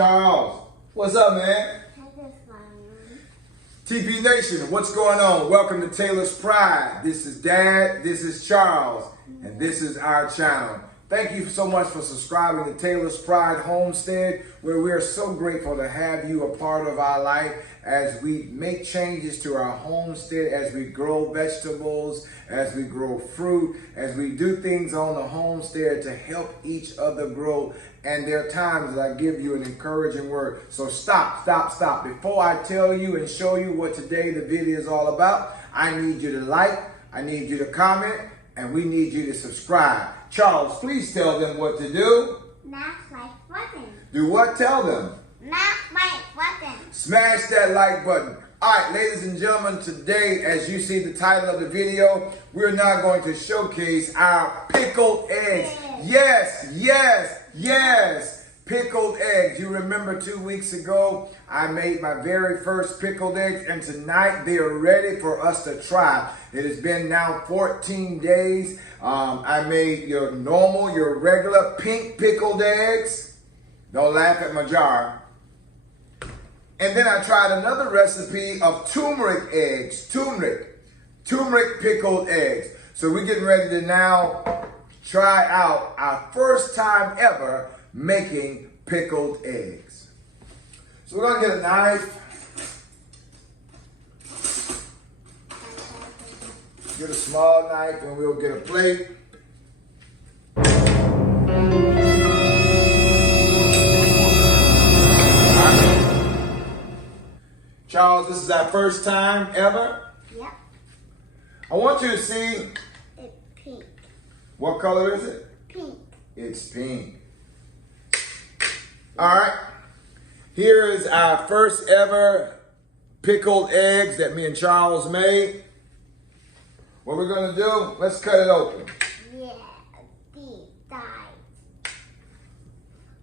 Charles, what's up, man? TP Nation, what's going on? Welcome to Taylor's Pride. This is Dad, this is Charles, and this is our channel. Thank you so much for subscribing to Taylor's Pride Homestead, where we are so grateful to have you a part of our life as we make changes to our homestead, as we grow vegetables, as we grow fruit, as we do things on the homestead to help each other grow. And there are times that I give you an encouraging word. So stop. Before I tell you and show you what today the video is all about, I need you to like, I need you to comment, and we need you to subscribe. Charles, please tell them what to do. Smash like button. Do what? Tell them. Smash like button. Smash that like button. All right, ladies and gentlemen, today, as you see the title of the video, we're now going to showcase our pickled eggs. Yes, pickled eggs. You remember 2 weeks ago, I made my very first pickled eggs, and tonight they are ready for us to try. It has been now 14 days. I made your normal, your regular pink pickled eggs. Don't laugh at my jar. And then I tried another recipe of turmeric eggs, turmeric pickled eggs. So we're getting ready to now try out our first time ever making pickled eggs. So we're gonna get a knife. Get a small knife and we'll get a plate. Charles, this is our first time ever? Yep. I want you to see. It's pink. What color is it? Pink. It's pink. All right. Here is our first ever pickled eggs that me and Charles made. What we're going to do, let's cut it open. Yeah, deep dive.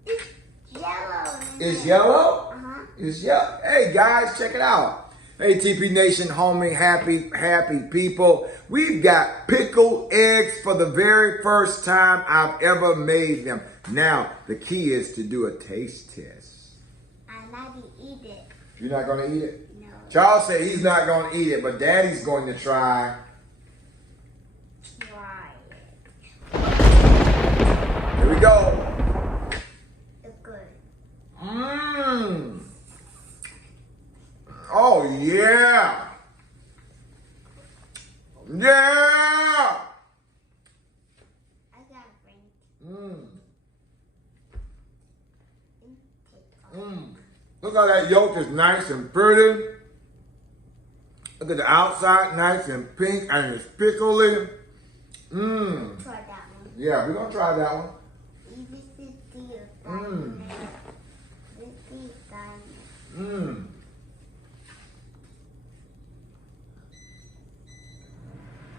It's yellow. It's yellow? Uh-huh. It's yellow. Hey, guys, check it out. Hey, TP Nation, homie, happy people. We've got pickled eggs for the very first time I've ever made them. Now, the key is to do a taste test. I'm not going to eat it. You're not going to eat it? No. Charles said he's not going to eat it, but Daddy's going to try. Try it. Here we go. It's good. Mmm. Oh, yeah. Yeah. I got a drink. Mmm. Look how that yolk is nice and pretty. Look at the outside, nice and pink, and it's pickly. Mmm. Try that one. Yeah, we're gonna try that one. This is the Mm. This is diamond. Mmm.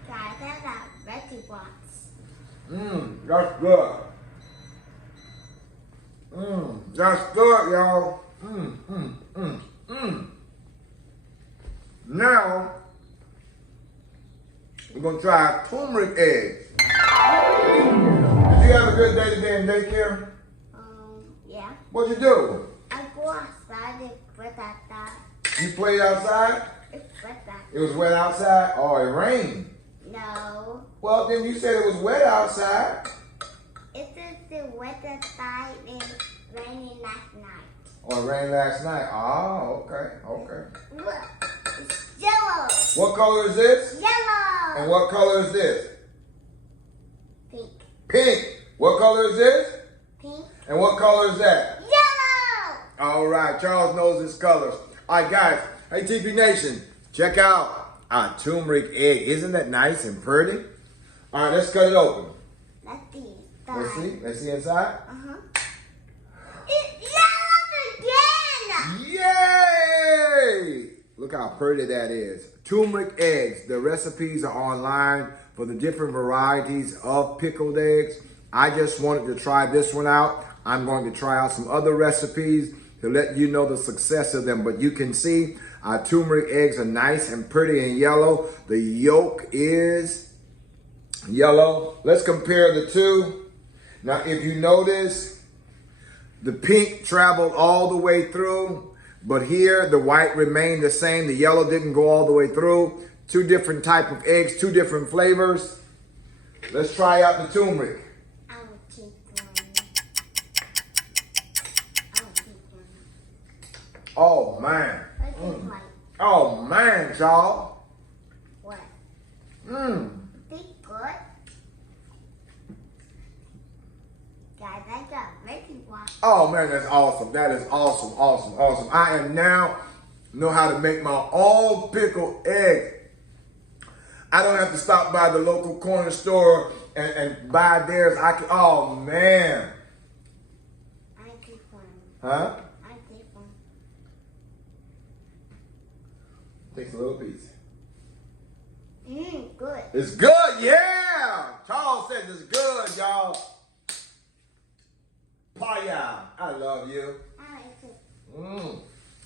Guys, I got vegetables. Mmm, that's good. That's good, y'all. Now, we're gonna try turmeric eggs. Did you have a good day today in daycare? Yeah. What'd you do? I go outside and put that. You played outside? It's wet that. It was wet outside? Oh, it rained. No. Well, then you said it was wet outside. It's just the wet outside and raining last night. Oh, it rained last night. Oh, okay. Look, it's yellow. What color is this? Yellow. And what color is this? Pink. Pink. What color is this? Pink. And what color is that? Yellow. All right, Charles knows his colors. All right, guys. Hey, TP Nation, check out our turmeric egg. Isn't that nice and pretty? All right, let's cut it open. Let's see. Let's see. Let's see inside. Uh-huh. It's yellow again. Yay! Look how pretty that is. Turmeric eggs. The recipes are online for the different varieties of pickled eggs. I just wanted to try this one out. I'm going to try out some other recipes to let you know the success of them. But you can see our turmeric eggs are nice and pretty and yellow. The yolk is yellow. Let's compare the two. Now, if you notice, The pink traveled all the way through, but here the white remained the same. The yellow didn't go all the way through. Two different type of eggs, two different flavors. Let's try out the turmeric. I will keep one. I will keep one. Oh man. Let's keep white. Oh man, Charles. What? Think good. Guys, I got really one. Oh man, that's awesome. That is awesome, awesome, awesome. I am now know how to make my own pickled egg. I don't have to stop by the local corner store and buy theirs. I can. Oh man. I keep one. Huh? I keep one. Takes a little piece. Good. It's good, yeah. Charles says it's good, y'all. Paya, I love you. I like it.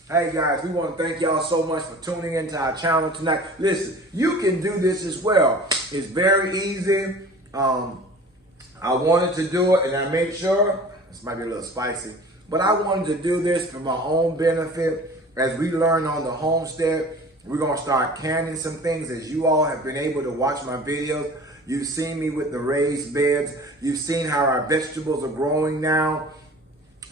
Hey guys, we want to thank y'all so much for tuning into our channel tonight. Listen, you can do this as well. It's very easy. I wanted to do it and I made sure, this might be a little spicy, but I wanted to do this for my own benefit. As we learn on the homestead, we're going to start canning some things. As you all have been able to watch my videos, you've seen me with the raised beds. You've seen how our vegetables are growing now.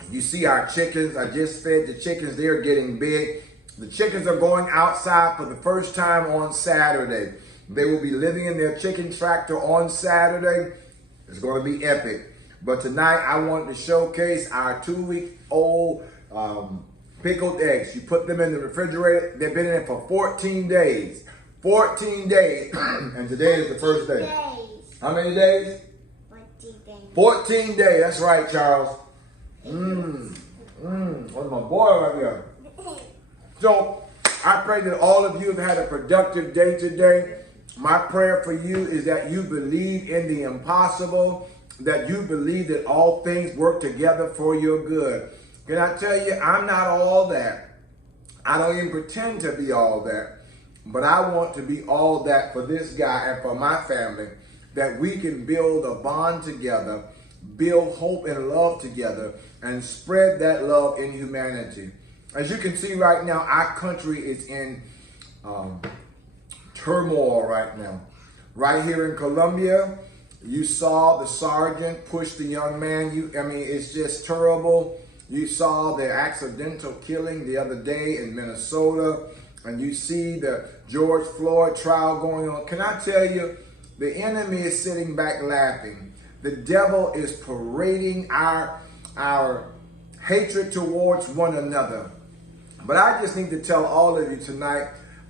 You see our chickens. I just fed the chickens. They're getting big. The chickens are going outside for the first time on Saturday. They will be living in their chicken tractor on Saturday. It's going to be epic. But tonight I wanted to showcase our 2-week-old pickled eggs. You put them in the refrigerator. They've been in it for 14 days. 14 days. And today is the first day. Days. How many days? 14 days. 14 days. That's right, Charles. What's my boy right here? So I pray that all of you have had a productive day today. My prayer for you is that you believe in the impossible, that you believe that all things work together for your good. Can I tell you, I'm not all that. I don't even pretend to be all that. But I want to be all that for this guy and for my family, that we can build a bond together, build hope and love together, and spread that love in humanity. As you can see right now, our country is in turmoil right now. Right here in Colombia, you saw the sergeant push the young man. It's just terrible. You saw the accidental killing the other day in Minnesota, and you see the George Floyd trial going on. Can I tell you, the enemy is sitting back laughing. The devil is parading our hatred towards one another. But I just need to tell all of you tonight,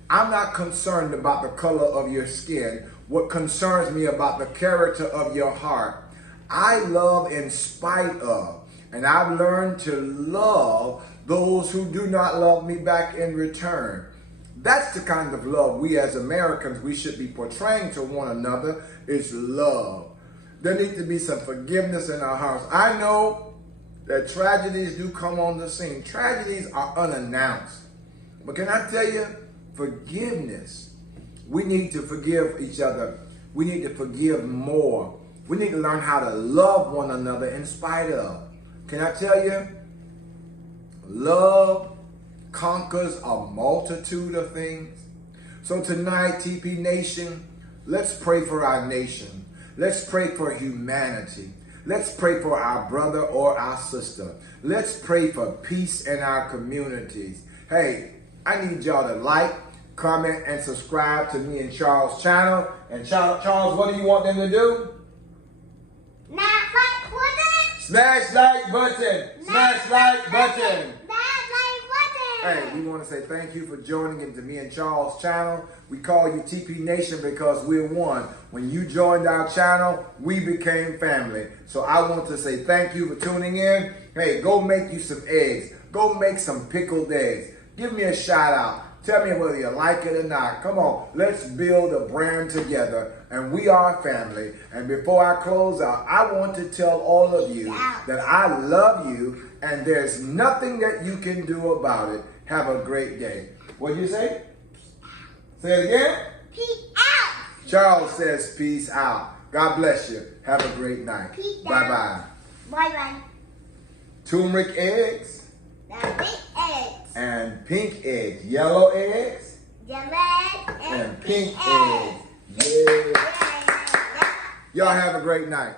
I'm not concerned about the color of your skin. What concerns me about the character of your heart. I love in spite of. And I've learned to love those who do not love me back in return. That's the kind of love we as Americans, we should be portraying to one another, is love. There needs to be some forgiveness in our hearts. I know that tragedies do come on the scene. Tragedies are unannounced. But can I tell you, forgiveness. We need to forgive each other. We need to forgive more. We need to learn how to love one another in spite of. Can I tell you, love conquers a multitude of things. So tonight, TP Nation, let's pray for our nation. Let's pray for humanity. Let's pray for our brother or our sister. Let's pray for peace in our communities. Hey, I need y'all to like, comment, and subscribe to me and Charles' channel. And Charles, what do you want them to do? Smash like button. Smash like button. Hey, we want to say thank you for joining into me and Charles' channel. We call you TP Nation because we're one. When you joined our channel, we became family. So I want to say thank you for tuning in. Hey, go make you some eggs. Go make some pickled eggs. Give me a shout out. Tell me whether you like it or not. Come on, let's build a brand together. And we are family. And before I close out, I want to tell all of you that I love you and there's nothing that you can do about it. Have a great day. What did you say? Say it again. Peace out. Charles says peace out. God bless you. Have a great night. Peace out. Bye-bye. Bye-bye. turmeric eggs, the big eggs, and pink eggs. Yellow eggs the red and pink eggs. Yeah. Yeah. Y'all have a great night.